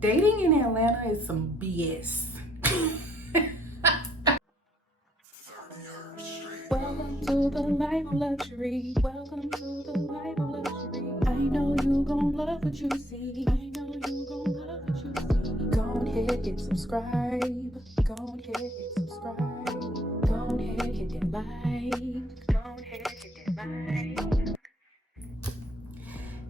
Dating in Atlanta is some BS. Welcome to the life of luxury. Welcome to the life of luxury. I know you gon' love what you see. I know you gon' love what you see. Go ahead, hit subscribe. Go ahead, hit subscribe. Go ahead, hit that like. Go ahead, hit that like.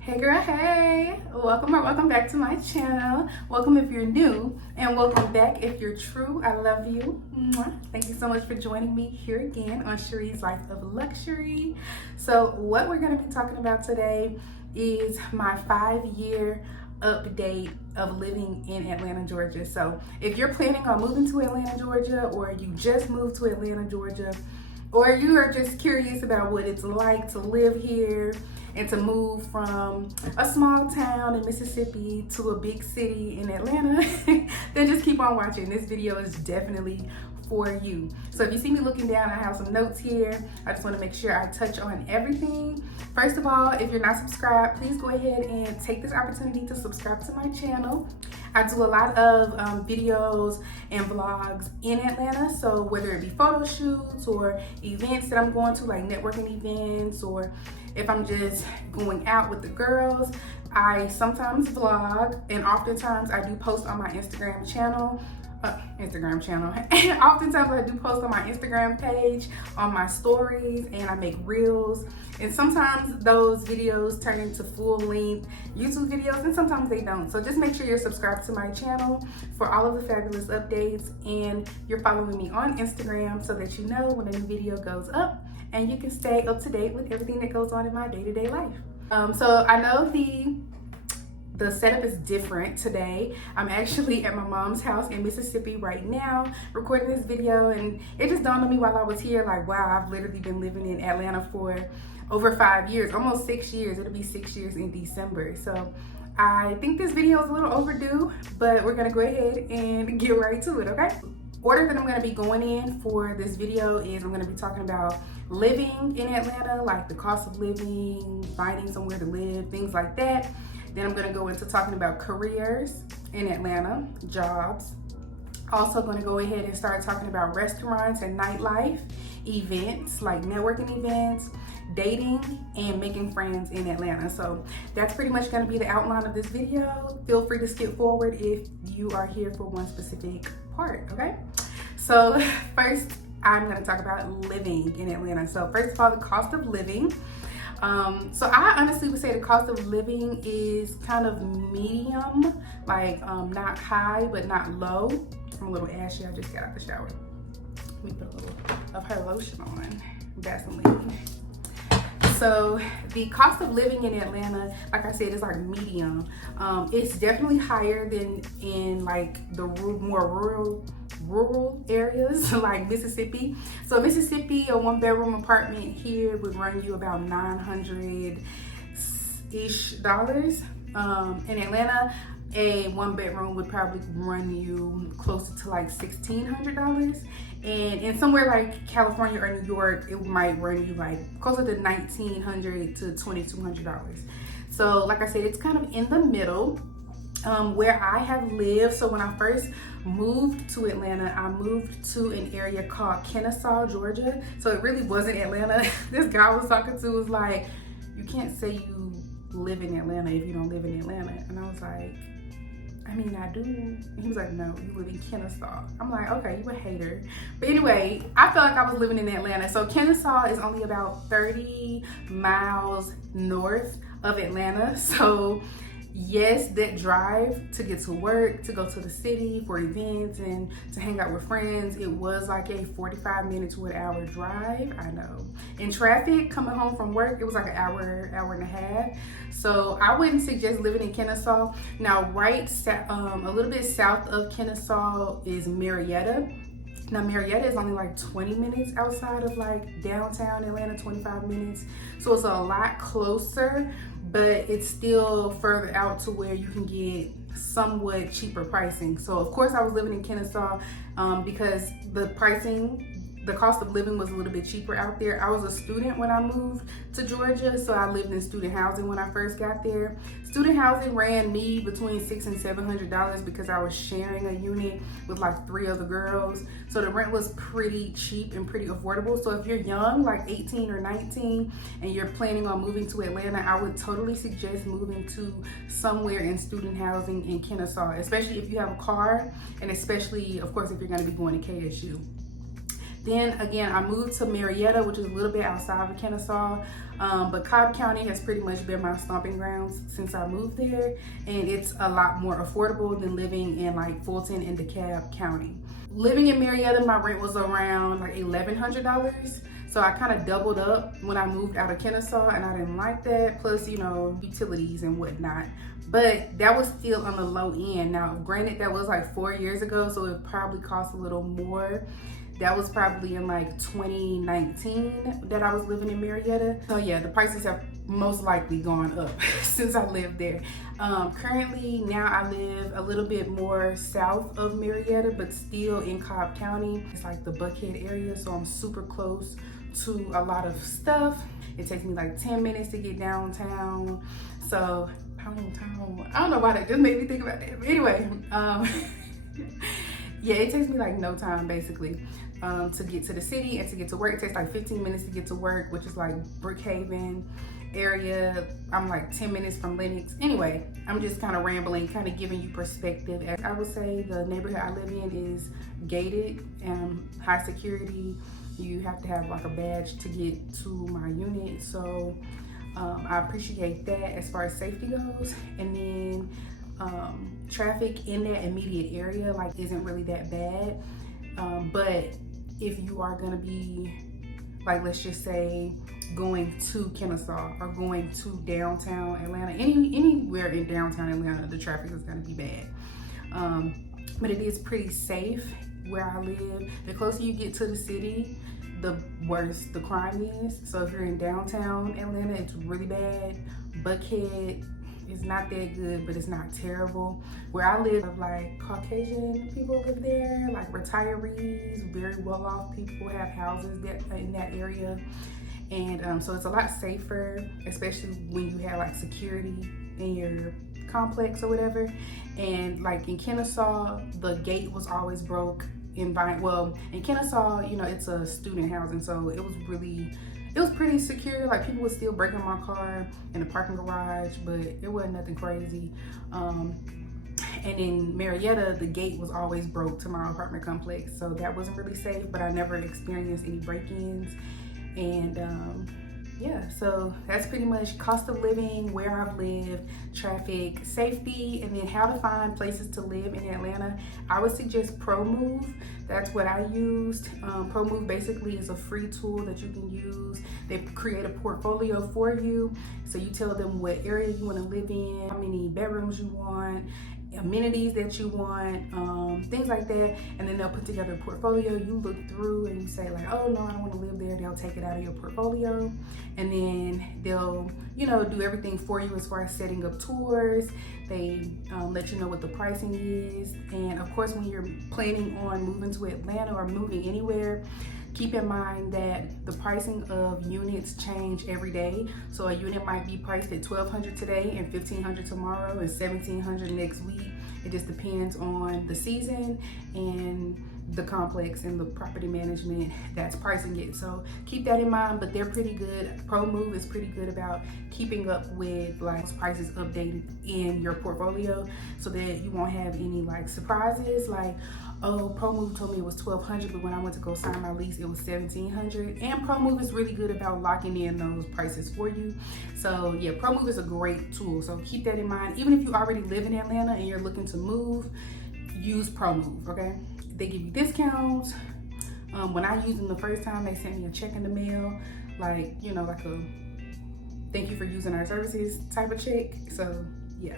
Hey girl, hey! Welcome back to my channel. Welcome if you're new, and welcome back if you're true. I love you. Mwah. Thank you so much for joining me here again on Cherie's Life of Luxury. So what we're going to be talking about today is my 5-year update of living in Atlanta, Georgia. So if you're planning on moving to Atlanta, Georgia, or you just moved to Atlanta, Georgia, or you are just curious about what it's like to live here and to move from a small town in Mississippi to a big city in Atlanta, then just keep on watching. This video is definitely for you. So if you see me looking down, I have some notes here. I just want to make sure I touch on everything. First of all, if you're not subscribed, please go ahead and take this opportunity to subscribe to my channel. I do a lot of videos and vlogs in Atlanta, so whether it be photo shoots or events that I'm going to, like networking events, or if I'm just going out with the girls, I sometimes vlog, and oftentimes I do post on my Instagram channel. And oftentimes I do post on my Instagram page, on my stories, and I make reels. And sometimes those videos turn into full-length YouTube videos, and sometimes they don't. So just make sure you're subscribed to my channel for all of the fabulous updates, and you're following me on Instagram so that you know when a new video goes up, and you can stay up to date with everything that goes on in my day-to-day life. So I know the setup is different today. I'm actually at my mom's house in Mississippi right now recording this video, and it just dawned on me while I was here, like, wow, I've literally been living in Atlanta for over 5 years, almost 6 years. It'll be 6 years in December. So I think this video is a little overdue, but we're gonna go ahead and get right to it, okay? Order that I'm gonna be going in for this video is I'm gonna be talking about living in Atlanta, like the cost of living, finding somewhere to live, things like that. Then I'm gonna go into talking about careers in Atlanta, jobs. Also gonna go ahead and start talking about restaurants and nightlife, events, like networking events, dating, and making friends in Atlanta. So that's pretty much gonna be the outline of this video. Feel free to skip forward if you are here for one specific part, okay? So first, I'm gonna talk about living in Atlanta. So first of all, the cost of living. So I honestly would say the cost of living is kind of medium, like not high, but not low. I'm a little ashy, I just got out the shower. Let me put a little of her lotion on, Vaseline. So the cost of living in Atlanta, like I said, is like medium. It's definitely higher than in like the more rural areas like Mississippi. So Mississippi, a 1-bedroom apartment here would run you about $900-ish. In Atlanta, a 1-bedroom would probably run you closer to like $1,600. And in somewhere like California or New York, it might run you like closer to $1,900 to $2,200. So like I said, it's kind of in the middle. Where I have lived, so when I first moved to Atlanta, I moved to an area called Kennesaw, Georgia. So it really wasn't Atlanta. This guy I was talking to was like, you can't say you live in Atlanta if you don't live in Atlanta. And I was like, I mean, I do. And he was like, no, you live in Kennesaw. I'm like, okay, you a hater. But anyway, I felt like I was living in Atlanta. So Kennesaw is only about 30 miles north of Atlanta. So yes, that drive to get to work, to go to the city for events and to hang out with friends, it was like a 45-minute to an hour drive. I know. In traffic, coming home from work, it was like an hour and a half. So I wouldn't suggest living in Kennesaw. Now, a little bit south of Kennesaw is Marietta. Now, Marietta is only like 20 minutes outside of like downtown Atlanta, 25 minutes. So it's a lot closer, but it's still further out to where you can get somewhat cheaper pricing. So of course I was living in Kennesaw because the the cost of living was a little bit cheaper out there. I was a student when I moved to Georgia, so I lived in student housing when I first got there. Student housing ran me between $600 and $700 because I was sharing a unit with like 3 other girls. So the rent was pretty cheap and pretty affordable. So if you're young, like 18 or 19, and you're planning on moving to Atlanta, I would totally suggest moving to somewhere in student housing in Kennesaw, especially if you have a car, and especially, of course, if you're going to be going to KSU. Then again, I moved to Marietta, which is a little bit outside of Kennesaw, but Cobb County has pretty much been my stomping grounds since I moved there, and it's a lot more affordable than living in like Fulton and DeKalb County. Living in Marietta, my rent was around like $1,100, so I kind of doubled up when I moved out of Kennesaw, and I didn't like that, plus, you know, utilities and whatnot. But that was still on the low end. Now, granted, that was like 4 years ago, so it probably cost a little more. That was probably in like 2019 that I was living in Marietta. So yeah, the prices have most likely gone up since I lived there. Currently, now I live a little bit more south of Marietta, but still in Cobb County. It's like the Buckhead area, so I'm super close to a lot of stuff. It takes me like 10 minutes to get downtown. So, I don't know why that just made me think about that. But anyway, yeah, it takes me like no time basically to get to the city and to get to work. It takes like 15 minutes to get to work, which is like Brookhaven area. I'm like 10 minutes from Lenox. Anyway, I'm just kind of rambling, kind of giving you perspective. I would say the neighborhood I live in is gated and high security. You have to have like a badge to get to my unit. So I appreciate that as far as safety goes. And then traffic in that immediate area like isn't really that bad. But if you are gonna be, like, let's just say going to Kennesaw or going to downtown Atlanta, anywhere in downtown Atlanta, the traffic is gonna be bad. But it is pretty safe where I live. The closer you get to the city, the worse the crime is. So if you're in downtown Atlanta, it's really bad. Buckhead is not that good, but it's not terrible. Where I live, like Caucasian people live there, like retirees, very well-off people have houses in that area. And so it's a lot safer, especially when you have like security in your complex or whatever. And like in Kennesaw, the gate was always broke. In Kennesaw, you know, it's a student housing, so it was pretty secure. Like, people were still breaking my car in the parking garage, but it wasn't nothing crazy. And in Marietta, the gate was always broke to my apartment complex, so that wasn't really safe, but I never experienced any break-ins. And yeah, so that's pretty much cost of living, where I've lived, traffic, safety, and then how to find places to live in Atlanta. I would suggest ProMove. That's what I used. ProMove basically is a free tool that you can use. They create a portfolio for you. So you tell them what area you want to live in, how many bedrooms you want, amenities that you want, things like that. And then they'll put together a portfolio. You look through and you say like, oh no, I don't want to live there. They'll take it out of your portfolio, and then they'll, you know, do everything for you as far as setting up tours. They let you know what the pricing is. And of course, when you're planning on moving to Atlanta or moving anywhere, keep in mind that the pricing of units change every day. So a unit might be priced at $1,200 today and $1,500 tomorrow and $1,700 next week. It just depends on the season and the complex and the property management that's pricing it. So keep that in mind, but they're pretty good. ProMove is pretty good about keeping up with like prices updated in your portfolio so that you won't have any like surprises like, oh, ProMove told me it was $1,200, but when I went to go sign my lease, it was $1,700. And ProMove is really good about locking in those prices for you. So yeah, ProMove is a great tool. So keep that in mind. Even if you already live in Atlanta and you're looking to move, use ProMove, okay? They give you discounts. When I used them the first time, they sent me a check in the mail, like, you know, like a thank you for using our services type of check. So yeah,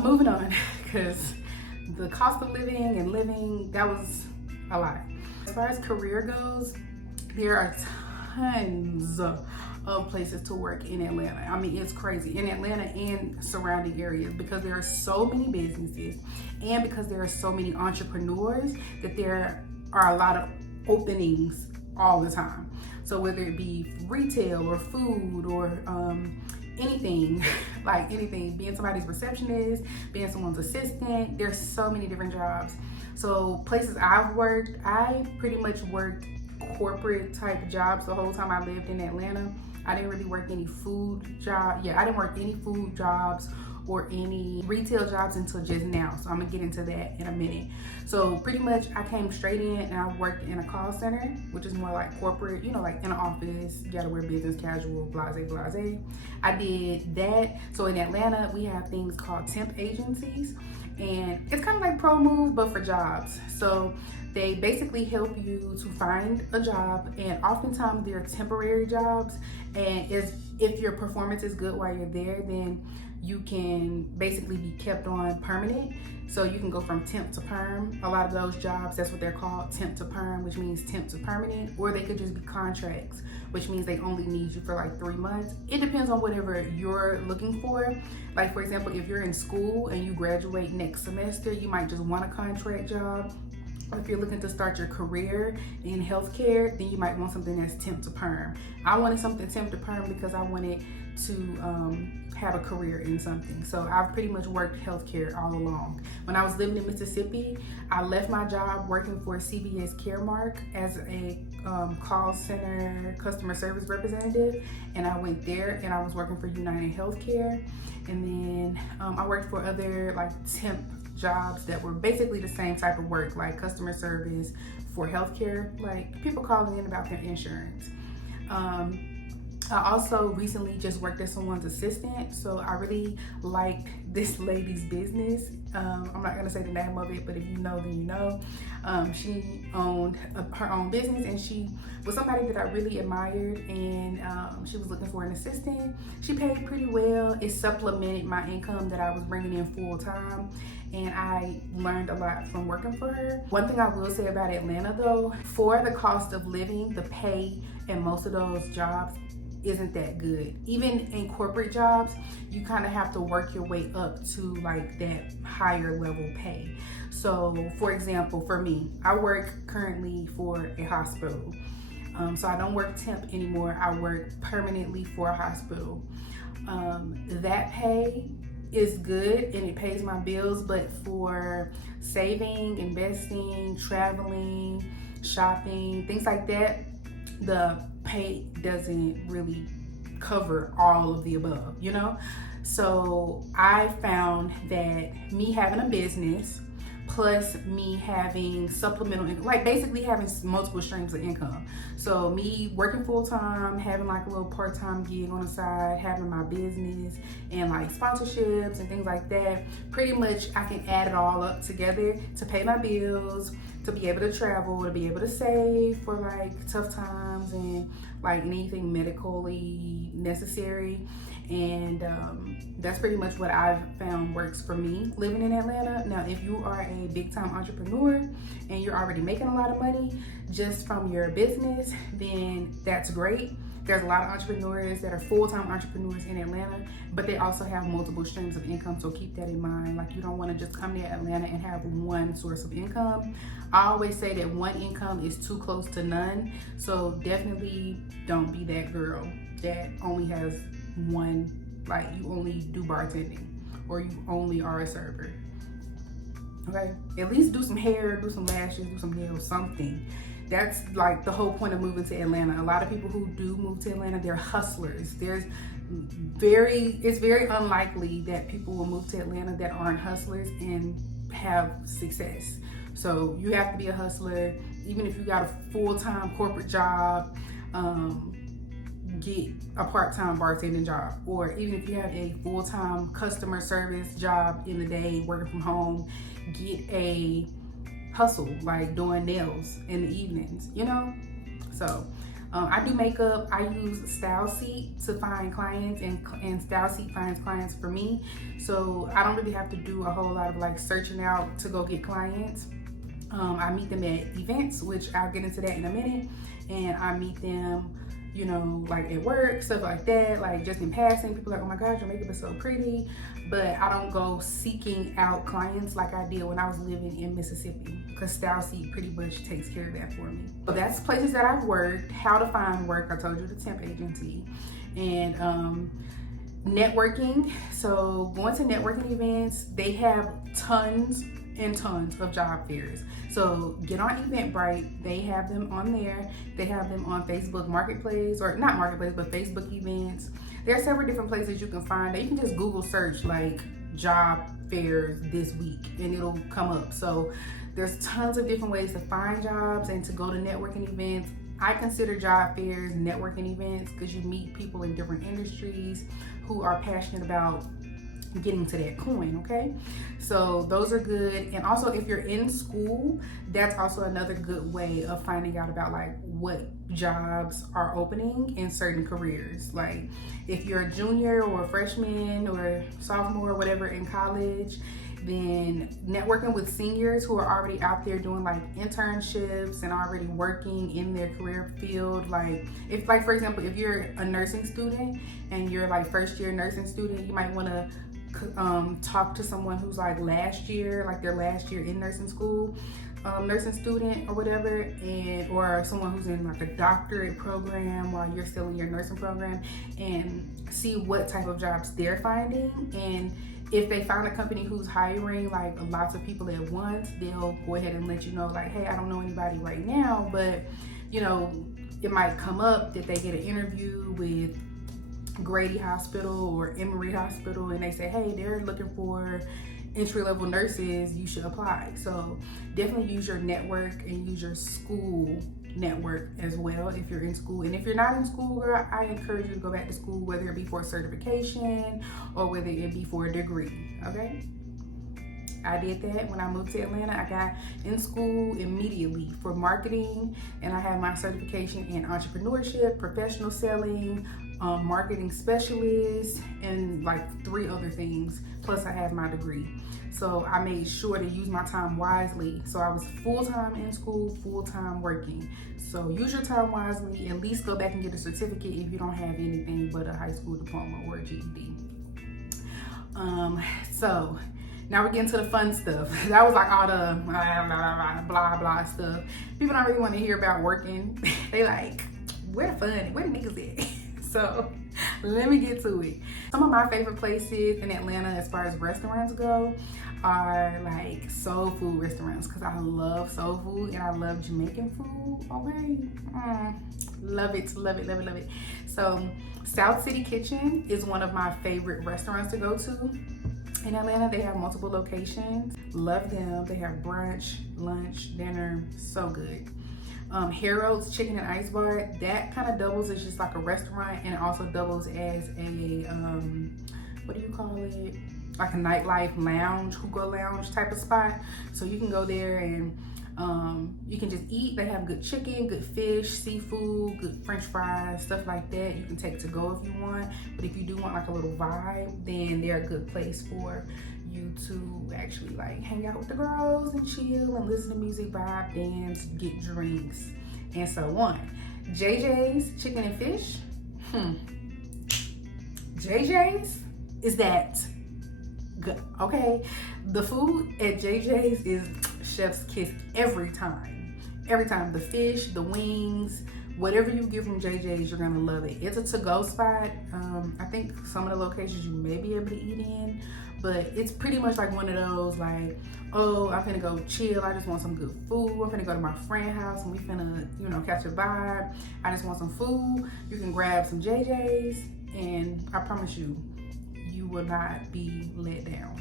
moving on, because the cost of living and living, that was a lot. As far as career goes, there are tons of places to work in Atlanta. I mean, it's crazy in Atlanta and surrounding areas, because there are so many businesses and because there are so many entrepreneurs that there are a lot of openings all the time. So whether it be retail or food or anything, like anything, being somebody's receptionist, being someone's assistant, there's so many different jobs. So places I've worked, I pretty much worked corporate type jobs the whole time I lived in Atlanta. I didn't really work any food job. Yeah, I didn't work any food jobs or any retail jobs until just now. So I'm gonna get into that in a minute. So pretty much I came straight in and I worked in a call center, which is more like corporate, you know, like in an office, you gotta wear business casual, blase, blase. I did that. So in Atlanta, we have things called temp agencies, and it's kind of like Pro Move, but for jobs. So they basically help you to find a job, and oftentimes they're temporary jobs. And if your performance is good while you're there, then you can basically be kept on permanent. So you can go from temp to perm. A lot of those jobs, that's what they're called, temp to perm, which means temp to permanent, or they could just be contracts, which means they only need you for like 3 months. It depends on whatever you're looking for. Like for example, if you're in school and you graduate next semester, you might just want a contract job. If you're looking to start your career in healthcare, then you might want something that's temp to perm. I wanted something temp to perm because I wanted to have a career in something. So I've pretty much worked healthcare all along. When I was living in Mississippi, I left my job working for CVS Caremark as a call center customer service representative, and I went there and I was working for United Healthcare, and then I worked for other like temp jobs that were basically the same type of work, like customer service for healthcare, like people calling in about their insurance. I also recently just worked as someone's assistant, so I really like this lady's business. I'm not gonna say the name of it, but if you know, then you know. She owned her own business, and she was somebody that I really admired, and she was looking for an assistant. She paid pretty well. It supplemented my income that I was bringing in full time, and I learned a lot from working for her. One thing I will say about Atlanta though, for the cost of living, the pay in most of those jobs isn't that good. Even in corporate jobs, you kind of have to work your way up to like that higher level pay. So for example, for me, I work currently for a hospital. So I don't work temp anymore. I work permanently for a hospital. That pay is good and it pays my bills, but for saving, investing, traveling, shopping, things like that, the pay doesn't really cover all of the above, you know? So I found that me having a business plus me having supplemental income, like basically having multiple streams of income. So me working full time, having like a little part-time gig on the side, having my business and like sponsorships and things like that, pretty much I can add it all up together to pay my bills, to be able to travel, to be able to save for like tough times and like anything medically necessary. And that's pretty much what I've found works for me living in Atlanta. Now, if you are a big time entrepreneur and you're already making a lot of money just from your business, then that's great. There's a lot of entrepreneurs that are full-time entrepreneurs in Atlanta, but they also have multiple streams of income, so keep that in mind. Like, you don't want to just come to Atlanta and have one source of income. I always say that one income is too close to none, so definitely don't be that girl that only has one, like you only do bartending or you only are a server. Okay, at least do some hair, do some lashes, do some nails, something. That's like the whole point of moving to Atlanta. A lot of people who do move to Atlanta, they're hustlers. It's very unlikely that people will move to Atlanta that aren't hustlers and have success. So you have to be a hustler. Even if you got a full-time corporate job, get a part-time bartending job. Or even if you have a full-time customer service job in the day, working from home, get a hustle, like doing nails in the evenings, you know? So I do makeup. I use Style Seat to find clients, and Style Seat finds clients for me. So I don't really have to do a whole lot of like searching out to go get clients. I meet them at events, which I'll get into that in a minute, and I meet them, you know, like at work, stuff like that, like just in passing. People are like, oh my God, your makeup is so pretty. But I don't go seeking out clients like I did when I was living in Mississippi, because because Style Seat pretty much takes care of that for me. So that's places that I've worked. How to find work, I told you, the temp agency. And networking. So going to networking events, they have tons and tons of job fairs. So get on Eventbrite, they have them on there. They have them on Facebook Marketplace, or not Marketplace, but Facebook events. There are several different places you can find that. You can just Google search like job fairs this week and it'll come up. So there's tons of different ways to find jobs and to go to networking events. I consider job fairs networking events because you meet people in different industries who are passionate about getting to that coin, okay? So those are good. And also if you're in school, that's also another good way of finding out about like what jobs are opening in certain careers. Like if you're a junior or a freshman or sophomore or whatever in college, then networking with seniors who are already out there doing like internships and already working in their career field. Like if, like for example, if you're a nursing student and you're like first year nursing student, you might want to talk to someone who's like last year, like their last year in nursing school, nursing student or whatever, and or someone who's in like a doctorate program while you're still in your nursing program, and see what type of jobs they're finding. And if they find a company who's hiring like lots of people at once, they'll go ahead and let you know like, hey, I don't know anybody right now, but you know, it might come up that they get an interview with Grady Hospital or Emory Hospital and they say, hey, they're looking for entry-level nurses, you should apply. So definitely use your network and use your school network as well if you're in school. And if you're not in school, girl, I encourage you to go back to school, whether it be for a certification or whether it be for a degree, okay? I did that when I moved to Atlanta. I got in school immediately for marketing, and I have my certification in entrepreneurship, professional selling, marketing specialist, and like 3 other things. Plus I have my degree. So I made sure to use my time wisely. So I was full-time in school, full-time working. So use your time wisely. At least go back and get a certificate if you don't have anything but a high school diploma or a GED. So now we're getting to the fun stuff. That was like all the blah blah stuff. People don't really want to hear about working. They like, where the fun? Where the niggas at? So let me get to it. Some of my favorite places in Atlanta as far as restaurants go are like soul food restaurants, because I love soul food and I love Jamaican food. Okay, love it, love it, love it, love it. So South City Kitchen is one of my favorite restaurants to go to in Atlanta. They have multiple locations. Love them. They have brunch, lunch, dinner, so good. Harold's Chicken and Ice Bar, that kind of doubles as just like a restaurant, and it also doubles as a what do you call it, like a nightlife lounge, hookah lounge type of spot. So you can go there and you can just eat. They have good chicken, good fish, seafood, good french fries, stuff like that. You can take to go if you want, but if you do want like a little vibe, then they're a good place for you to actually like hang out with the girls and chill and listen to music, vibe, dance, get drinks, and so on. JJ's Chicken and Fish. JJ's is that good, okay? The food at JJ's is chef's kiss every time. Every time. The fish, the wings, whatever you get from JJ's, you're gonna love it. It's a to-go spot. I think some of the locations you may be able to eat in, but it's pretty much like one of those like, oh, I'm gonna go chill, I just want some good food. I'm gonna go to my friend's house and we finna, you know, catch a vibe. I just want some food. You can grab some JJ's and I promise you, you will not be let down.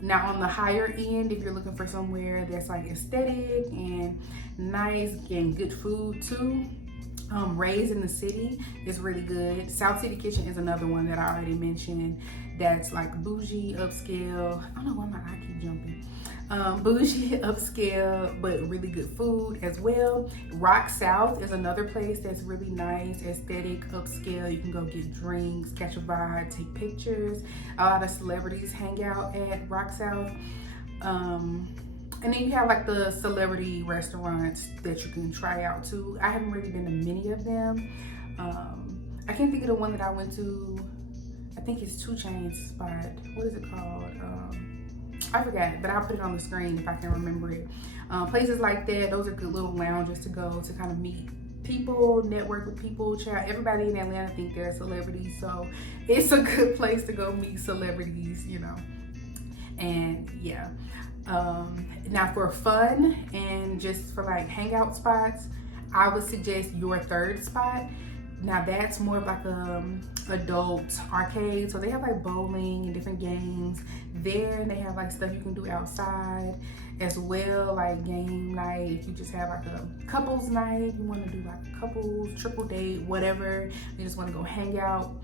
Now on the higher end, if you're looking for somewhere that's like aesthetic and nice and good food too, Ray's in the City is really good. South City Kitchen is another one that I already mentioned that's like bougie, upscale. I don't know why my eye keep jumping. Bougie, upscale, but really good food as well. Rock South is another place that's really nice, aesthetic, upscale. You can go get drinks, catch a vibe, take pictures. A lot of celebrities hang out at Rock South. And then you have like the celebrity restaurants that you can try out too. I haven't really been to many of them. I can't think of the one that I went to. I think it's 2 Chainz spot. What is it called? I forgot, but I'll put it on the screen if I can remember it. Places like that, those are good little lounges to go to kind of meet people, network with people. Child, everybody in Atlanta think they're celebrities, so it's a good place to go meet celebrities, you know. And yeah, now for fun and just for like hangout spots, I would suggest Your Third Spot. Now that's more of like adult arcade, so they have like bowling and different games there, and they have like stuff you can do outside as well, like game night. If you just have like a couples night, you want to do like a couples triple date, whatever, you just want to go hang out,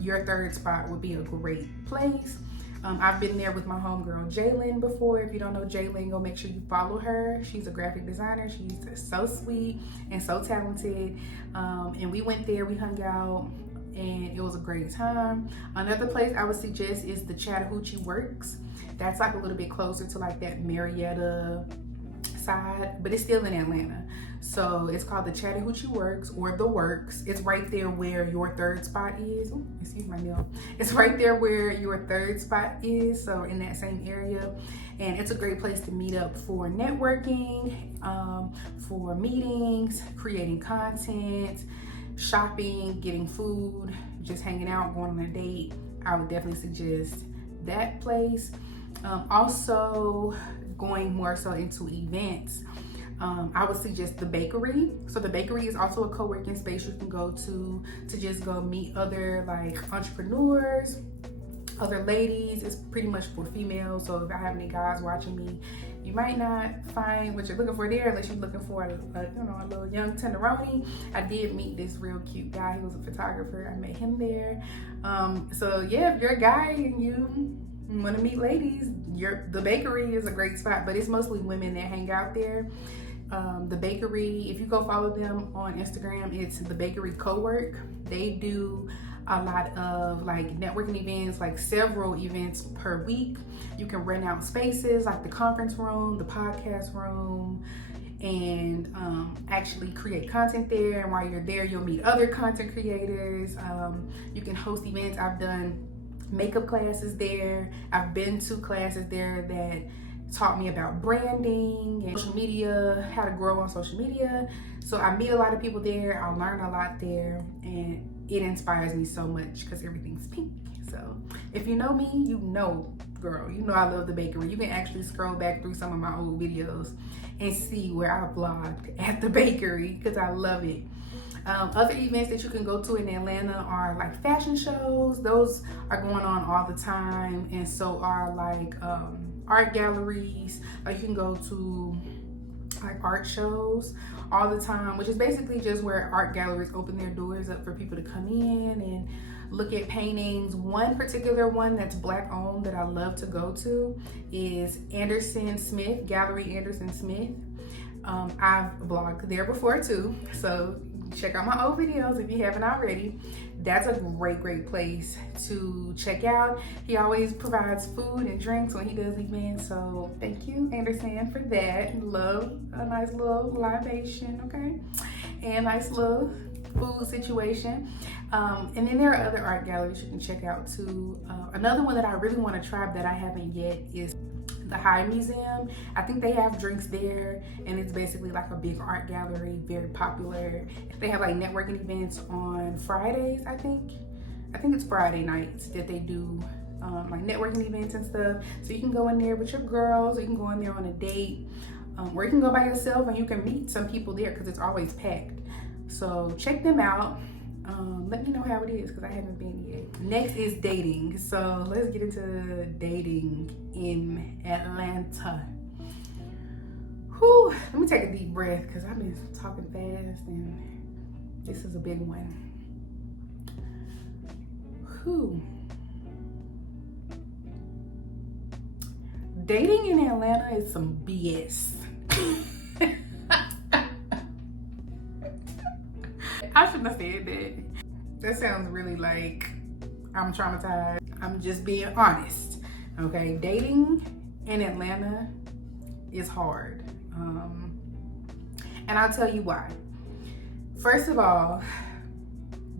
Your Third Spot would be a great place. I've been there with my homegirl Jaylyn before. If you don't know Jaylyn, go make sure you follow her. She's a graphic designer. She's so sweet and so talented. And we went there, we hung out, and it was a great time. Another place I would suggest is the Chattahoochee Works. That's like a little bit closer to like that Marietta side, but it's still in Atlanta. So it's called the Chattahoochee Works, or the Works. It's right there where Your Third Spot is. Ooh, excuse my nail. It's right there where Your Third Spot is, so in that same area. And it's a great place to meet up for networking, for meetings, creating content, shopping, getting food, just hanging out, going on a date. I would definitely suggest that place. Also, going more so into events, I would suggest the bakery. So the bakery is also a co-working space you can go to just go meet other like entrepreneurs, other ladies. It's pretty much for females, so if I have any guys watching me, you might not find what you're looking for there unless you're looking for a little young tenderoni. I did meet this real cute guy. He was a photographer. I met him there. So yeah, if you're a guy and you want to meet ladies, the bakery is a great spot, but it's mostly women that hang out there. The bakery, if you go follow them on Instagram, it's the Bakery Co-work. They do a lot of like networking events, like several events per week. You can rent out spaces like the conference room, the podcast room, and actually create content there. And while you're there, you'll meet other content creators. You can host events. I've done makeup classes there. I've been to classes there that taught me about branding and social media, how to grow on social media. So I meet a lot of people there. I learn a lot there, and it inspires me so much because everything's pink. So if you know me, you know, girl, you know I love the bakery. You can actually scroll back through some of my old videos and see where I vlogged at the bakery because I love it. Other events that you can go to in Atlanta are like fashion shows. Those are going on all the time, and so are like art galleries. Like you can go to like art shows all the time, which is basically just where art galleries open their doors up for people to come in and look at paintings. One particular one that's Black owned that I love to go to is Anderson Smith, Gallery Anderson Smith. I've vlogged there before too, so check out my old videos if you haven't already. That's a great place to check out. He always provides food and drinks when he does events, so thank you, Anderson, for that. Love a nice little libation, okay? And nice little food situation. And then there are other art galleries you can check out too. Another one that I really want to try that I haven't yet is the High Museum. I think they have drinks there, and it's basically like a big art gallery, very popular. They have like networking events on Fridays, I think it's Friday nights that they do like networking events and stuff. So you can go in there with your girls, or you can go in there on a date, or you can go by yourself and you can meet some people there because it's always packed. So check them out. Let me know how it is because I haven't been yet. Next is dating. So let's get into dating in Atlanta. Whew, let me take a deep breath because I've been talking fast and this is a big one. Whew. Dating in Atlanta is some BS. I shouldn't have said that. That sounds really like I'm traumatized. I'm just being honest, okay? Dating in Atlanta is hard. And I'll tell you why. First of all,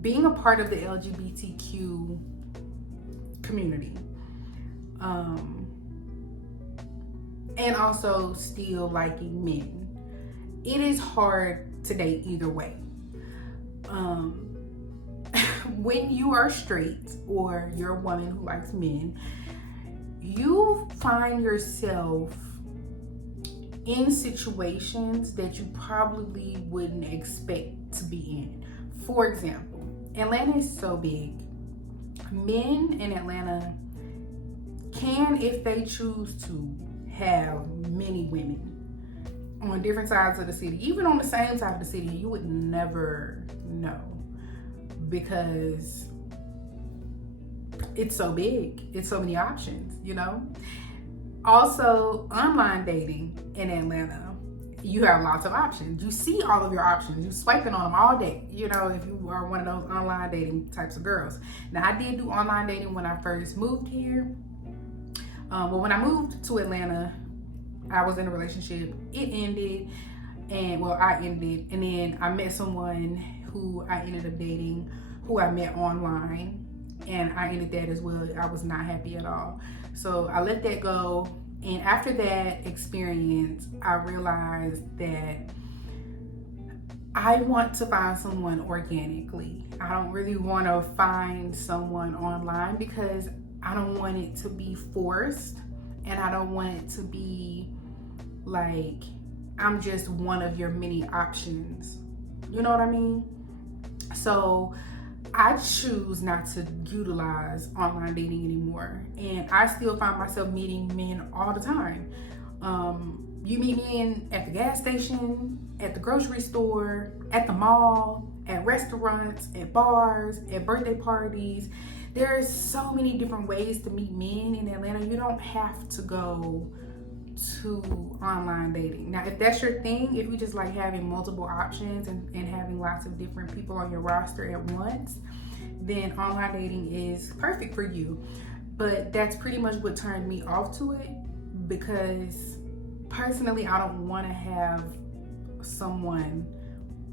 being a part of the LGBTQ community, and also still liking men. It is hard to date either way. When you are straight or you're a woman who likes men, you find yourself in situations that you probably wouldn't expect to be in. For example, Atlanta is so big. Men in Atlanta can, if they choose to, have many women on different sides of the city, even on the same side of the city. You would never know because it's so big. It's so many options, you know? Also, online dating in Atlanta, you have lots of options. You see all of your options. You're swiping on them all day, you know, if you are one of those online dating types of girls. Now, I did do online dating when I first moved here. Well, when I moved to Atlanta, I was in a relationship. It ended, and I ended, and then I met someone who I ended up dating, who I met online, and I ended that as well. I was not happy at all. So I let that go. And after that experience, I realized that I want to find someone organically. I don't really want to find someone online because I don't want it to be forced, and I don't want it to be like I'm just one of your many options. You know what I mean? So I choose not to utilize online dating anymore. And I still find myself meeting men all the time. You meet men at the gas station, at the grocery store, at the mall, at restaurants, at bars, at birthday parties. There's so many different ways to meet men in Atlanta. You don't have to go to online dating. Now, if that's your thing, if you just like having multiple options and having lots of different people on your roster at once, then online dating is perfect for you. But that's pretty much what turned me off to it, because personally, I don't want to have someone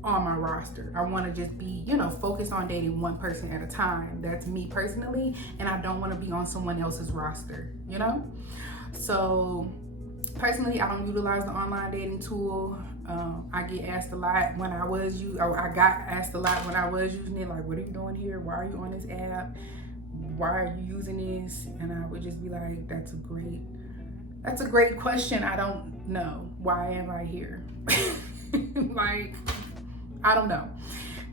on my roster. I want to just be, focused on dating one person at a time. That's me personally, and I don't want to be on someone else's roster, So personally, I don't utilize the online dating tool. I get asked a lot when I got asked a lot when I was using it, like, what are you doing here? Why are you on this app? Why are you using this? And I would just be like, that's a great question. I don't know. Why am I here? Like, I don't know.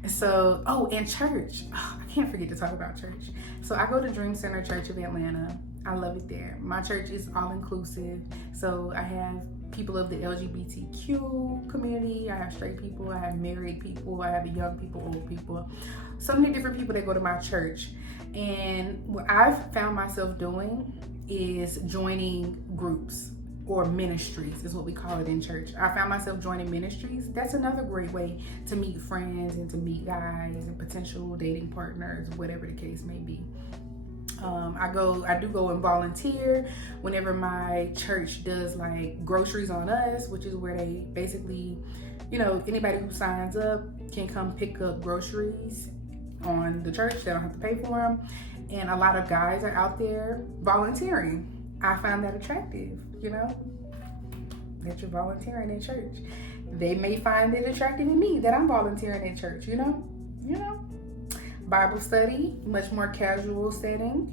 So, and church. Oh, I can't forget to talk about church. So I go to Dream Center Church of Atlanta. I love it there. My church is all inclusive. So I have people of the LGBTQ community. I have straight people. I have married people. I have young people, old people. So many different people that go to my church. And what I've found myself doing is joining groups or ministries is what we call it in church. I found myself joining ministries. That's another great way to meet friends and to meet guys and potential dating partners, whatever the case may be. I do go and volunteer whenever my church does like groceries on us, which is where they basically, anybody who signs up can come pick up groceries on the church. They don't have to pay for them. And a lot of guys are out there volunteering. I find that attractive, that you're volunteering in church. They may find it attractive in me that I'm volunteering in church, Bible study, much more casual setting.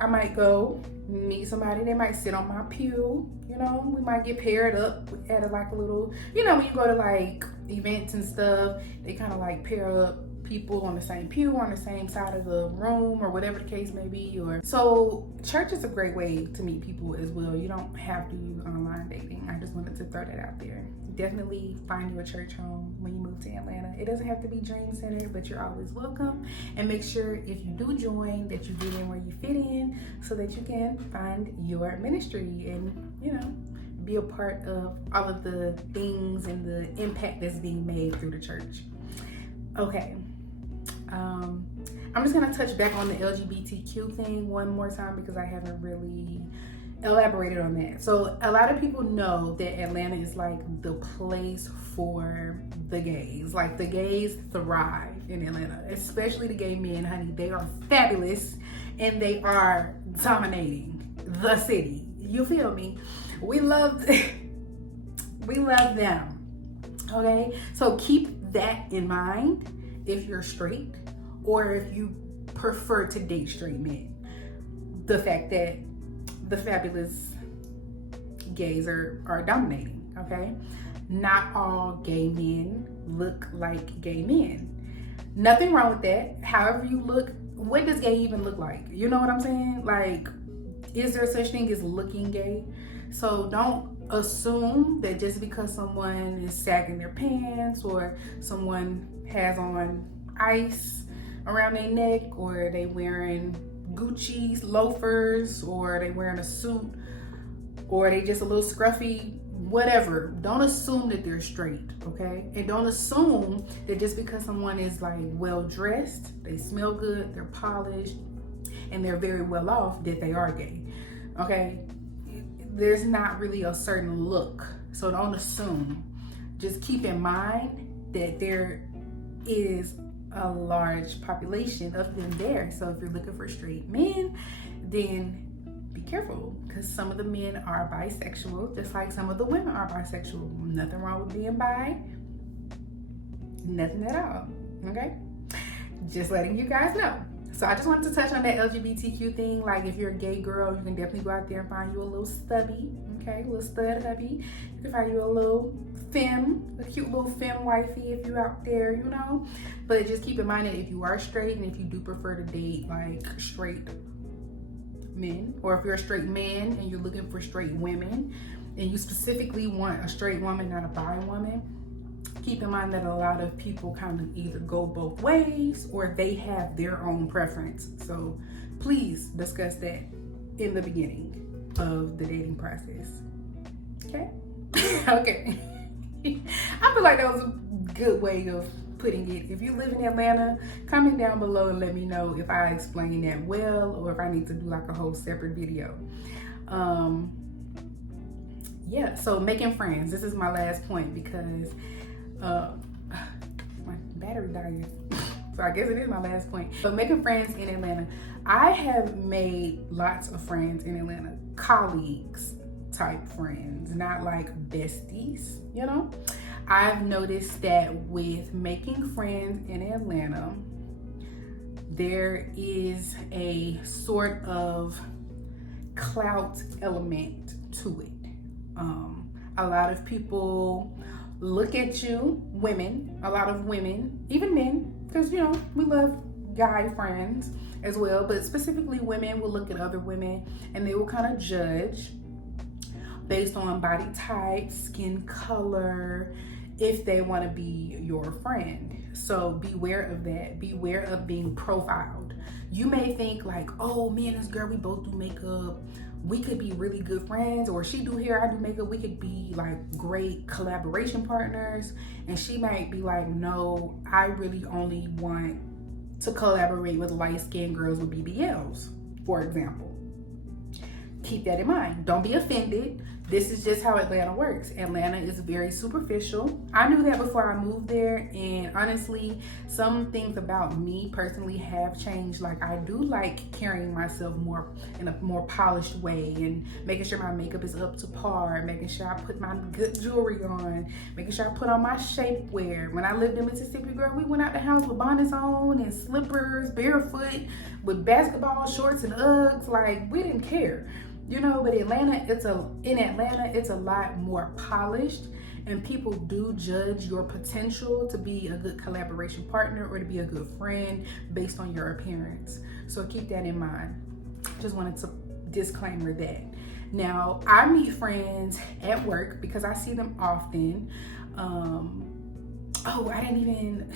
I might go meet somebody. They might sit on my pew. We might get paired up at a little, when you go to like events and stuff, they kind of like pair up people on the same pew, on the same side of the room, or whatever the case may be. So church is a great way to meet people as well. You don't have to use online dating. I just wanted to throw that out there. Definitely find you a church home when you move to Atlanta. It doesn't have to be Dream Center, but you're always welcome. And make sure if you do join that you get in where you fit in, so that you can find your ministry and be a part of all of the things and the impact that's being made through the church. Okay. I'm just gonna touch back on the LGBTQ thing one more time because I haven't really elaborated on that. So a lot of people know that Atlanta is like the place for the gays. Like the gays thrive in Atlanta, especially the gay men, honey. They are fabulous and they are dominating the city. You feel me? We love them. Okay, so keep that in mind if you're straight or if you prefer to date straight men. The fact that the fabulous gays are dominating. Okay, not all gay men look like gay men. Nothing wrong with that. However you look, what does gay even look like? You know what I'm saying? Like, is there such thing as looking gay? So don't assume that just because someone is sagging their pants or someone has on ice around their neck or they wearing Gucci loafers or they wearing a suit or they just a little scruffy, whatever. Don't assume that they're straight, okay? And don't assume that just because someone is like well dressed, they smell good, they're polished, and they're very well off, that they are gay, okay? There's not really a certain look, so don't assume. Just keep in mind that there is a large population of them there. So if you're looking for straight men, then be careful, because some of the men are bisexual, just like some of the women are bisexual. Nothing wrong with being bi, nothing at all, okay? Just letting you guys know. So I just wanted to touch on that LGBTQ thing. Like, if you're a gay girl, you can definitely go out there and find you a little stubby, okay? A little stud hubby. You can find you a little femme, a cute little femme wifey if you're out there, you know? But just keep in mind that if you are straight and if you do prefer to date like straight men, or if you're a straight man and you're looking for straight women and you specifically want a straight woman, not a bi woman, keep in mind that a lot of people kind of either go both ways or they have their own preference. So please discuss that in the beginning of the dating process. Okay? Okay. I feel like that was a good way of putting it. If you live in Atlanta, comment down below and let me know if I explained that well or if I need to do like a whole separate video. Yeah, so making friends. This is my last point because my battery died. So I guess it is my last point. But making friends in Atlanta. I have made lots of friends in Atlanta. Colleagues type friends, not like besties, you know? I've noticed that with making friends in Atlanta, there is a sort of clout element to it. A lot of people look at you, women, a lot of women, even men, because, you know, we love guy friends as well, but specifically women will look at other women and they will kind of judge based on body type, skin color, if they want to be your friend. So beware of that. Beware of being profiled. You may think like, oh, me and this girl, we both do makeup. We could be really good friends, or she do hair, I do makeup. We could be like great collaboration partners. And she might be like, no, I really only want to collaborate with light-skinned girls with BBLs, for example. Keep that in mind. Don't be offended. This is just how Atlanta works. Atlanta is very superficial. I knew that before I moved there, and honestly, some things about me personally have changed. Like, I do like carrying myself more in a more polished way and making sure my makeup is up to par, making sure I put my good jewelry on, making sure I put on my shapewear. When I lived in Mississippi, girl, we went out the house with bonnets on and slippers, barefoot, with basketball shorts and Uggs. Like, we didn't care. You know, but in Atlanta, it's a lot more polished, and people do judge your potential to be a good collaboration partner or to be a good friend based on your appearance. So keep that in mind. Just wanted to disclaimer that. Now, I meet friends at work because I see them often. I didn't even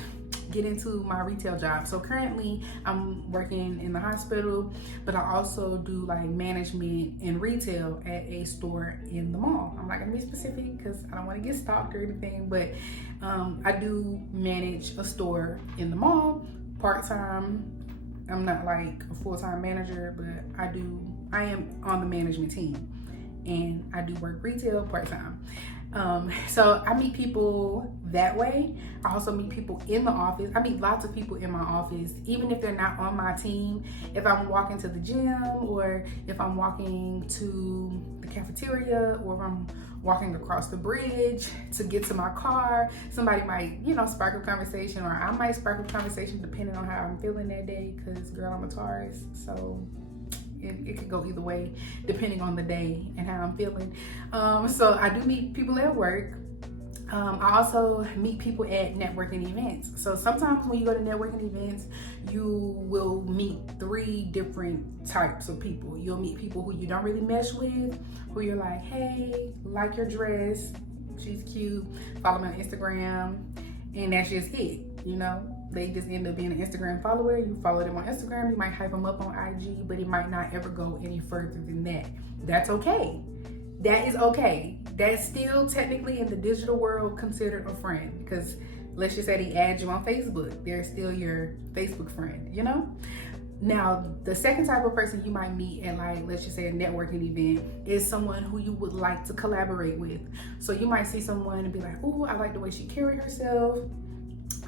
get into my retail job. So currently I'm working in the hospital, but I also do like management in retail at a store in the mall. I'm not gonna be specific because I don't want to get stalked or anything, but I do manage a store in the mall part-time. I'm not like a full-time manager, but I am on the management team and I do work retail part-time. So I meet people that way. I also meet people in the office. I meet lots of people in my office, even if they're not on my team. If I'm walking to the gym, or if I'm walking to the cafeteria, or if I'm walking across the bridge to get to my car, somebody might, spark a conversation, or I might spark a conversation depending on how I'm feeling that day, because girl, I'm a Taurus, so it could go either way depending on the day and how I'm feeling. So I do meet people at work. I also meet people at networking events. So sometimes when you go to networking events, you will meet 3 different types of people. You'll meet people who you don't really mesh with, who you're like, hey, like your dress, she's cute, follow me on Instagram, and that's just it, They just end up being an Instagram follower. You follow them on Instagram, you might hype them up on IG, but it might not ever go any further than that. That's okay. That is okay. That's still technically in the digital world considered a friend, because let's just say they add you on Facebook. They're still your Facebook friend, Now, the second type of person you might meet at, like, let's just say a networking event, is someone who you would like to collaborate with. So you might see someone and be like, oh, I like the way she carried herself.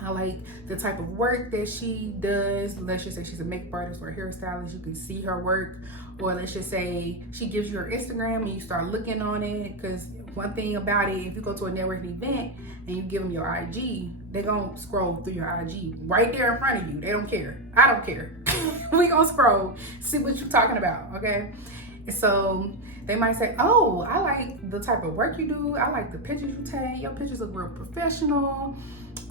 I like the type of work that she does. Let's just say she's a makeup artist or a hairstylist. You can see her work. Or let's just say she gives you her Instagram and you start looking on it. Because one thing about it, if you go to a networking event and you give them your IG, they're going to scroll through your IG right there in front of you. They don't care. I don't care. We going to scroll, see what you're talking about, okay? So they might say, oh, I like the type of work you do. I like the pictures you take. Your pictures look real professional.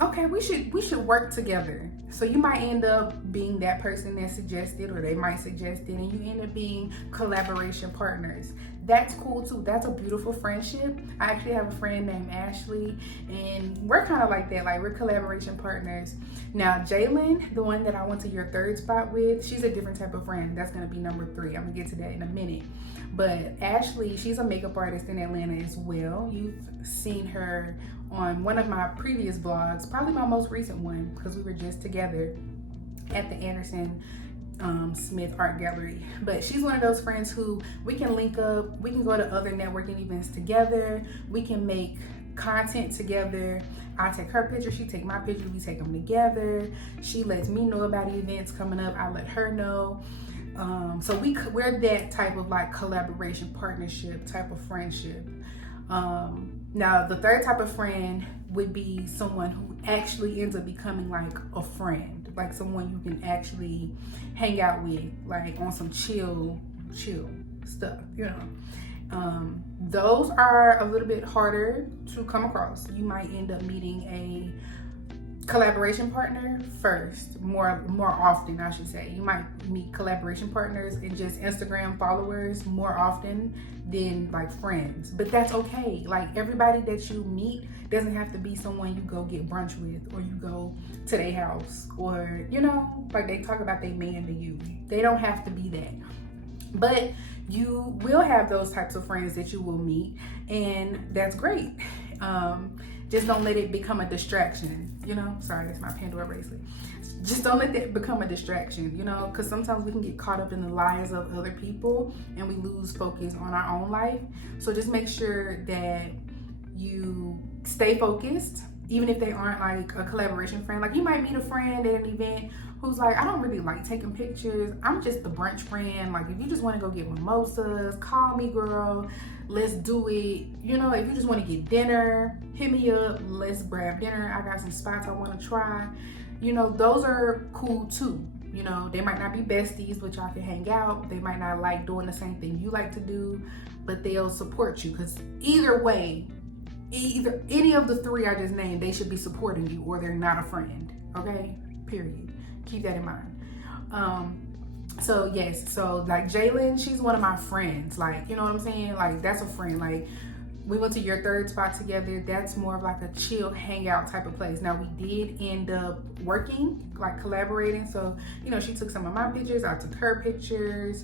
Okay, we should work together. So you might end up being that person that suggested, or they might suggest it, and you end up being collaboration partners. That's cool too. That's a beautiful friendship. I actually have a friend named Ashley, and we're kind of like that. Like, we're collaboration partners. Now, Jalen, the one that I went to your third spot with, she's a different type of friend. That's gonna be number 3. I'm gonna get to that in a minute. But Ashley, she's a makeup artist in Atlanta as well. You've seen her on one of my previous vlogs, probably my most recent one, because we were just together at the Anderson Smith Art Gallery. But she's one of those friends who we can link up, we can go to other networking events together, we can make content together. I take her picture, she take my picture, we take them together. She lets me know about events coming up, I let her know. So we're that type of like collaboration, partnership type of friendship. Now, the third type of friend would be someone who actually ends up becoming like a friend, like someone you can actually hang out with, like on some chill stuff, Those are a little bit harder to come across. You might end up meeting a collaboration partner first, more often, I should say. You might meet collaboration partners and just Instagram followers more often than like friends, but that's okay. Like, everybody that you meet doesn't have to be someone you go get brunch with, or you go to their house, or like they talk about they man to you. They don't have to be that, but you will have those types of friends that you will meet, and that's great. Just don't let it become a distraction, Sorry, that's my Pandora bracelet. Just don't let that become a distraction, because sometimes we can get caught up in the lives of other people and we lose focus on our own life. So just make sure that you stay focused, even if they aren't like a collaboration friend. Like, you might meet a friend at an event who's like, I don't really like taking pictures. I'm just the brunch friend. Like, if you just want to go get mimosas, call me, girl. Let's do it. If you just want to get dinner, hit me up. Let's grab dinner. I got some spots I want to try. Those are cool too. They might not be besties, but y'all can hang out. They might not like doing the same thing you like to do, but they'll support you, because either way, either any of the 3 I just named, they should be supporting you, or they're not a friend. Okay, period. Keep that in mind. So yes, so like Jalen, she's one of my friends. Like, you know what I'm saying? Like, that's a friend. Like, we went to your third spot together. That's more of like a chill hangout type of place. Now, we did end up working, like collaborating. So, she took some of my pictures, I took her pictures.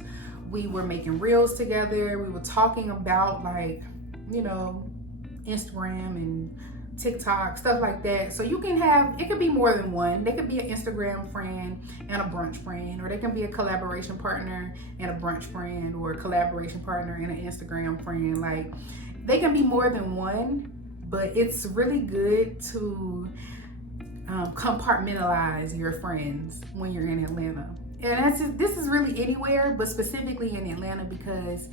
We were making reels together. We were talking about like, Instagram and TikTok, stuff like that. So you can have, it could be more than one. They could be an Instagram friend and a brunch friend, or they can be a collaboration partner and a brunch friend, or a collaboration partner and an Instagram friend. Like, they can be more than one, but it's really good to compartmentalize your friends when you're in Atlanta. And this is really anywhere, but specifically in Atlanta, because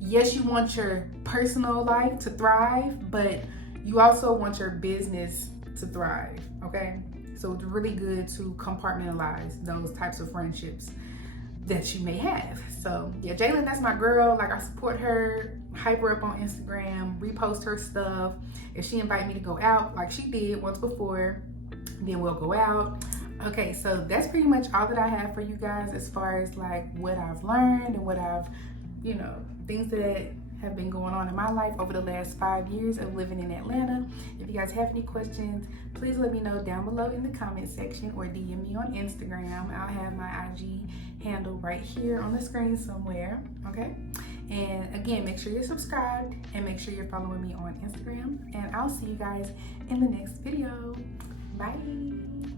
yes, you want your personal life to thrive, but you also want your business to thrive, okay? So it's really good to compartmentalize those types of friendships that you may have. So yeah, Jalen, that's my girl. Like, I support her, hype her up on Instagram, repost her stuff. If she invite me to go out like she did once before, then we'll go out. Okay, so that's pretty much all that I have for you guys as far as like what I've learned and what I've, things that have been going on in my life over the last 5 years of living in Atlanta. If you guys have any questions, please let me know down below in the comment section or DM me on Instagram. I'll have my IG handle right here on the screen somewhere, okay? And again, make sure you're subscribed and make sure you're following me on Instagram. And I'll see you guys in the next video. Bye.